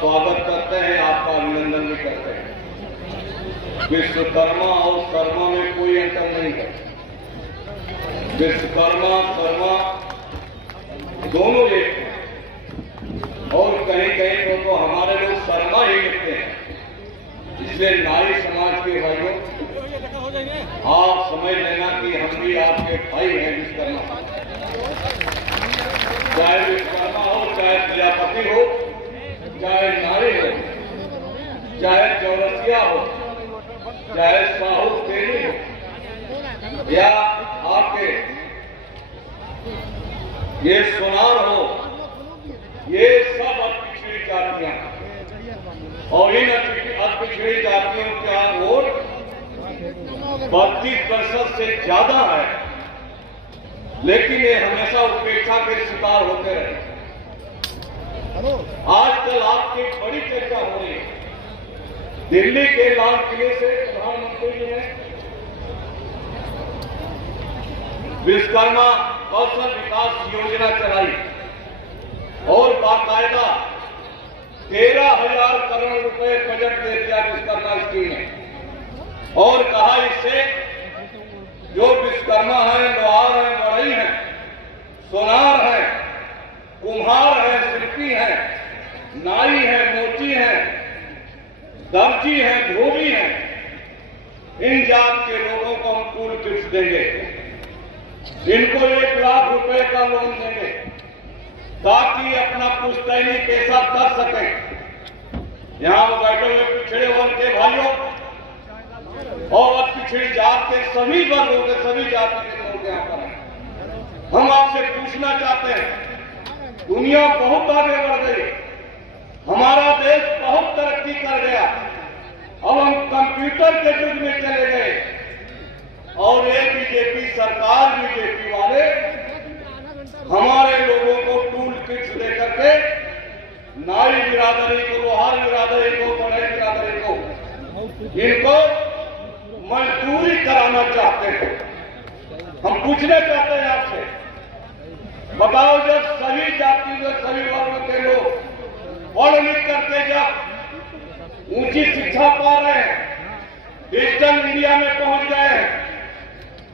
स्वागत करते हैं, आपका अभिनंदन भी करते हैं। विश्वकर्मा और कर्मा में कोई अंतर नहीं है। विश्वकर्मा कर्मा दोनों एक हैं और कहीं कहीं तो हमारे लोग शर्मा ही लिखते हैं। इसलिए नारी समाज के भाइयों, आप समझ लेना कि हम भी आपके भाई हैं। विश्वकर्मा, चाहे विश्वकर्मा हो, चाहे प्रजापति हो, चाहे नारी हो, चाहे चौरसिया हो, चाहे साहू तेली हो, या आपके ये सोनार हो, ये सब पिछड़ी जातियां और इन पिछड़ी जातियों का वोट 32% से ज्यादा है, लेकिन ये हमेशा उपेक्षा के शिकार होते रहे। आजकल आपकी बड़ी चर्चा हो रही है। दिल्ली के लाल किले से प्रधानमंत्री जी ने विश्वकर्मा कौशल विकास योजना चलाई और बाकायदा 13,000 करोड़ रुपए बजट दे दिया विश्वकर्मा स्कीम में और कहा इससे जो विश्वकर्मा है, लोहार है, बढ़ई है, सोनार है, कुम्हार है, शिल्पी है, नाई है, मोची है, दर्जी है, धोबी है, इन जात के लोगों को हम टूल किट्स देंगे। इनको 1 लाख रुपए का लोन देंगे ताकि अपना पुश्तैनी पेशा कर सकें। यहाँ बैठे हुए पिछड़े वर्ग के भाइयों और पिछड़ी जात के सभी वर्गों के, सभी जाति के लोग यहाँ पर हैं। हम आपसे पूछना चाहते हैं, दुनिया बहुत आगे बढ़ गई, हमारा देश बहुत तरक्की कर गया, अब हम कंप्यूटर के युग में चले गए और ये बीजेपी सरकार, बीजेपी वाले हमारे लोगों को टूल किट्स देकर के नाई बिरादरी को, लोहार बिरादरी को, बढ़ई बिरादरी को, इनको मजदूरी कराना चाहते हैं। हम पूछना चाहते हैं आपसे, बताओ, जब सभी जाति के, सभी वर्ग के लोग पढ़ लिख करके जब ऊंची शिक्षा पा रहे हैं, डिजिटल इंडिया में पहुंच गए हैं,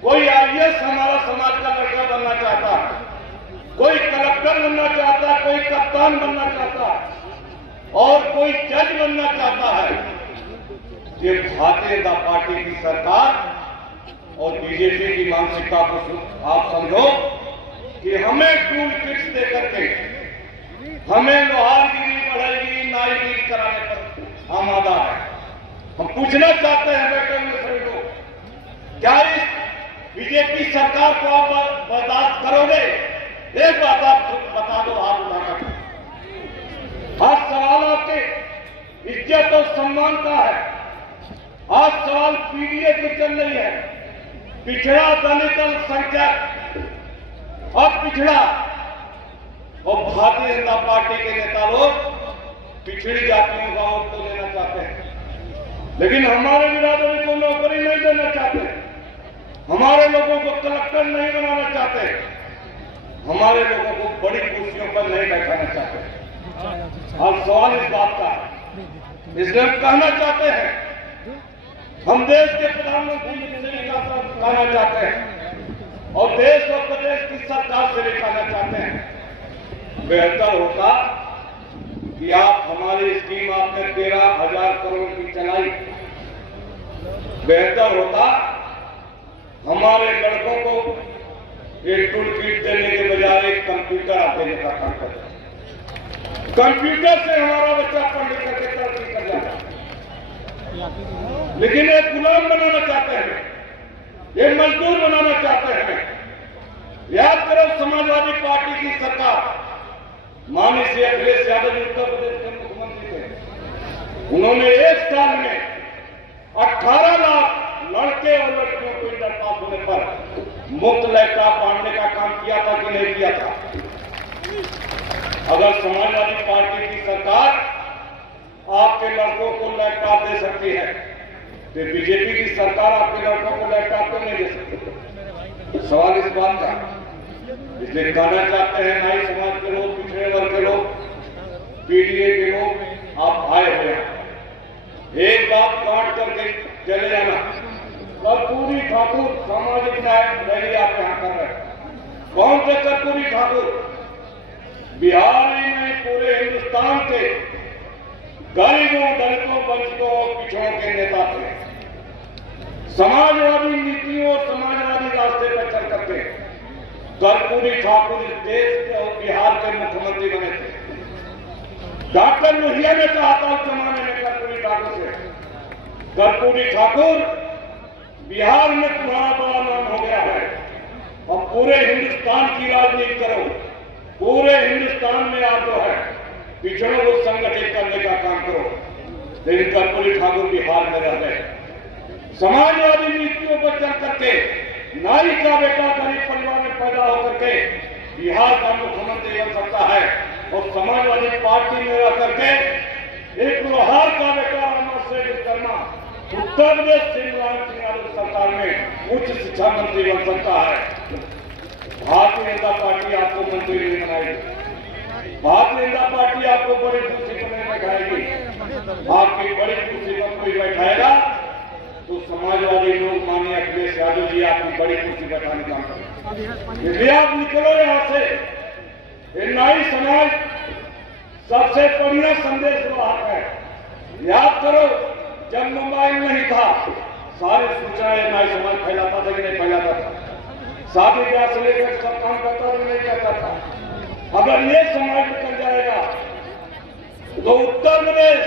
कोई आईएएस हमारा समाज का लड़का बनना चाहता है, कोई कलेक्टर बनना चाहता है, कोई कप्तान बनना चाहता है और कोई जज बनना चाहता है, ये भारतीय जनता पार्टी की सरकार और बीजेपी की मानसिकता को आप समझो कि हमें टूल किट्स देकर के हमें लोहारगिरी, बढ़ईगिरी, नाईगिरी कराने पर आमादा है। हम पूछना चाहते हैं बैठे हुए सभी लोग, क्या इस बीजेपी सरकार को आप बर्दाश्त करोगे? एक बात आप बता दो, हाथ उठाकर। आज सवाल आपके इज्जत और सम्मान का है। आज सवाल पीडीए की चल रही है, पिछड़ा, दलित, अल्पसंख्यक और पिछड़ा, और भारतीय जनता पार्टी के नेता लोग पिछड़ी जातियों का वोट तो लेना चाहते हैं, लेकिन हमारे बिरादरी को नौकरी नहीं देना चाहते, हमारे लोगों को कलेक्टर नहीं बनाना चाहते, हमारे लोगों को बड़ी कुर्सियों पर नहीं बैठाना चाहते। अब सवाल इस बात का है, इसलिए हम कहना चाहते हैं, हम देश के प्रधानमंत्री से कहना चाहते हैं और देश और प्रदेश की सरकार से भी कहना चाहते हैं, बेहतर होता कि आप हमारी स्कीम आपने 13,000 करोड़ की चलाई, बेहतर होता हमारे लड़कों को एक टूल किट देने के बजाय एक कंप्यूटर आप देने का काम करें। कंप्यूटर से हमारा बच्चा पढ़ लिख करके तरक्की कर जाता, लेकिन एक गुलाम बनाना चाहते हैं, ये मजदूर बनाना चाहते हैं। याद करो, समाजवादी पार्टी की सरकार, माननीय श्री अखिलेश यादव उत्तर प्रदेश के मुख्यमंत्री थे, उन्होंने 1 साल में 18 लाख लड़के और लड़कियों को इंटर पास होने पर मुफ्त लैपटॉप बांटने का काम किया था कि नहीं किया था? अगर समाजवादी पार्टी की सरकार आपके लड़कों को लैपटॉप दे सकती है, तो बीजेपी की सरकार आपके लड़कों को लैपटॉप क्यों नहीं दे सकती? सवाल इस बात का। इसलिए कहना चाहते हैं नाई समाज के लोग, पिछड़े वर्ग के लोग, पीडीए के लोग, आप आए हो यहाँ, एक बात काट करके चले जाना। कर्पूरी ठाकुर सामाजिक न्याय रैली आप यहाँ कर रहे हैं। कौन थे कर्पूरी ठाकुर? बिहार ही नहीं पूरे हिंदुस्तान के गरीबों, दलितों, वंचितों और पिछड़ों के नेता थे। समाजवादी नीतियों और समाजवादी रास्ते पर चल करके कर्पूरी ठाकुर इस देश के और बिहार के मुख्यमंत्री बने थे। डॉक्टर लोहिया ने कहा था उस जमाने में कर्पूरी ठाकुर से, कर्पूरी ठाकुर बिहार में तुम्हारा बड़ा नाम हो गया है, अब पूरे हिंदुस्तान की राजनीति करो, पूरे हिंदुस्तान में आप जो है पिछड़ों को संगठित करने का काम करो। लेकिन कर्पूरी ठाकुर बिहार में रह गए। समाजवादी नीतियों पर चल करके नारी का बेटा गरीब परिवार में पैदा होकर के बिहार का मुख्यमंत्री बन सकता है, और समाजवादी पार्टी में रह करके एक लोहार का बेटा रामाश्रय विश्वकर्मा उत्तर प्रदेश शिवराज सिंह यादव सरकार में उच्च शिक्षा मंत्री बन सकता है। भारतीय जनता पार्टी आपको मंत्री नहीं बनाएगी, भारतीय जनता पार्टी आपको बड़ी कुर्सी पर नहीं बैठाएगी। आपकी बड़ी कुर्सी पर कोई बैठाएगा तो समाजवादी लोग माननीय अखिलेश यादव जी आपकी बड़ी कुर्सी बैठाने का काम करें। इसलिए आप निकलो यहाँ से। ये नाई समाज सबसे बढ़िया संदेश वाहक है। याद करो, जब मोबाइल नहीं था सारी सूचनाएं नाई समाज फैलाता था कि नहीं फैलाता था? शादी ब्याह से लेकर सब काम करता था नहीं करता था? अगर ये समाज निकल जाएगा तो उत्तर प्रदेश